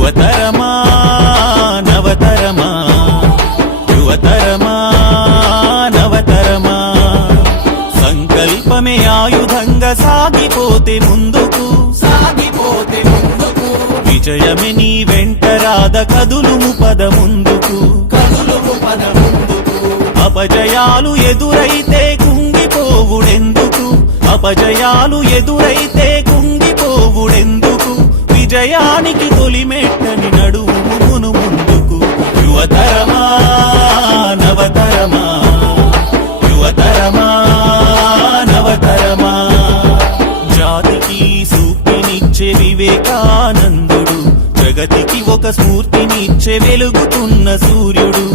యువతరమా నవతరమా, యువతరమా నవతరమా, సంకల్పమే ఆయుధంగా సాగిపోతే ముందుకు, సాగిపోతే ముందుకు, విజయమే నీ వెంట రాద కదులుము పద ముందుకు, కదులుము పద ముందుకు. అపజయాలు ఎదురైతే కుంగిపోవుడెందుకు, అపజయాలు ఎదురైతే కుంగిపోవుడెందుకు, విజయానికి తొలిమెట్టని నడువుమును ముందుకు. యువతరమా నవతరమా, యువతరమా నవతరమా, జాతికి సూక్తినిచ్చే వివేకానందుడు, జగతికి ఒక స్ఫూర్తినిచ్చే వెలుగుతున్న సూర్యుడు,